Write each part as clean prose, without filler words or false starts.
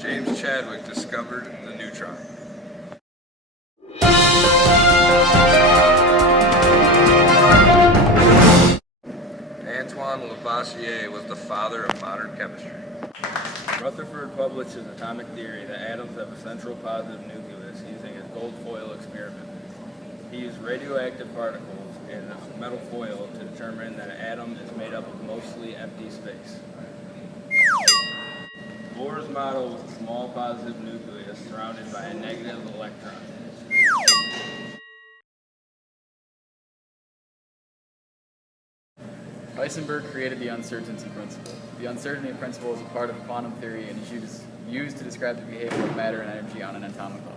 James Chadwick discovered the neutron. Antoine Lavoisier was the father of modern chemistry. Rutherford published his atomic theory that atoms have a central positive nucleus using his gold foil experiment. He used radioactive particles in a metal foil to determine that an atom is made up of mostly empty space. Bohr's model was a small positive nucleus surrounded by a negative electron. Heisenberg created the uncertainty principle. The uncertainty principle is a part of quantum theory and is used to describe the behavior of matter and energy on an atomic level.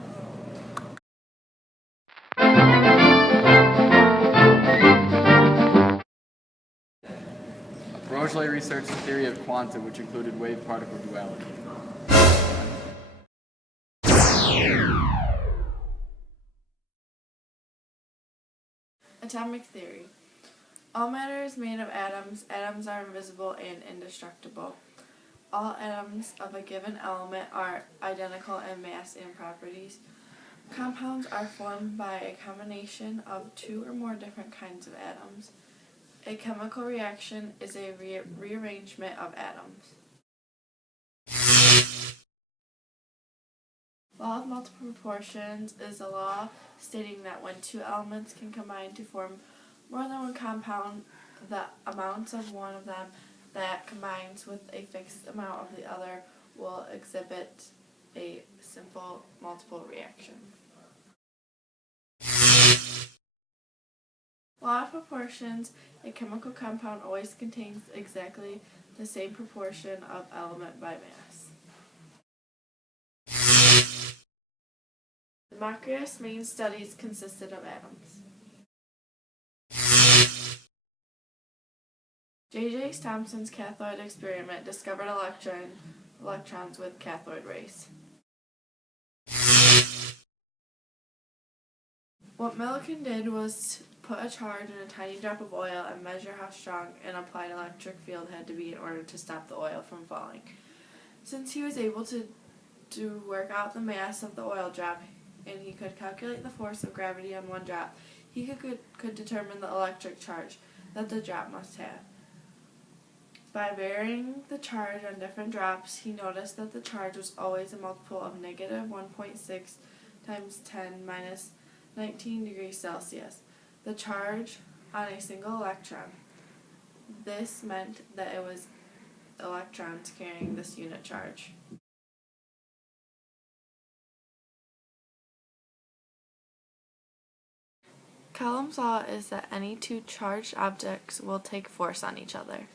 Broglie researched the theory of quanta, which included wave-particle duality. Atomic theory. All matter is made of atoms. Atoms are invisible and indestructible. All atoms of a given element are identical in mass and properties. Compounds are formed by a combination of two or more different kinds of atoms. A chemical reaction is a rearrangement of atoms. Law of multiple proportions is a law stating that when two elements can combine to form more than one compound, the amounts of one of them that combines with a fixed amount of the other will exhibit a simple multiple reaction. Law of proportions. A chemical compound always contains exactly the same proportion of element by mass. Democritus' main studies consisted of atoms. J.J. Thomson's Cathode Experiment discovered electrons with cathode rays. What Millikan did was put a charge in a tiny drop of oil and measure how strong an applied electric field had to be in order to stop the oil from falling. Since he was able to work out the mass of the oil drop and he could calculate the force of gravity on one drop, he could determine the electric charge that the drop must have. By varying the charge on different drops, he noticed that the charge was always a multiple of negative 1.6 times 10 minus 19 degrees Celsius, the charge on a single electron. This meant that it was electrons carrying this unit charge. Coulomb's law is that any two charged objects will take force on each other.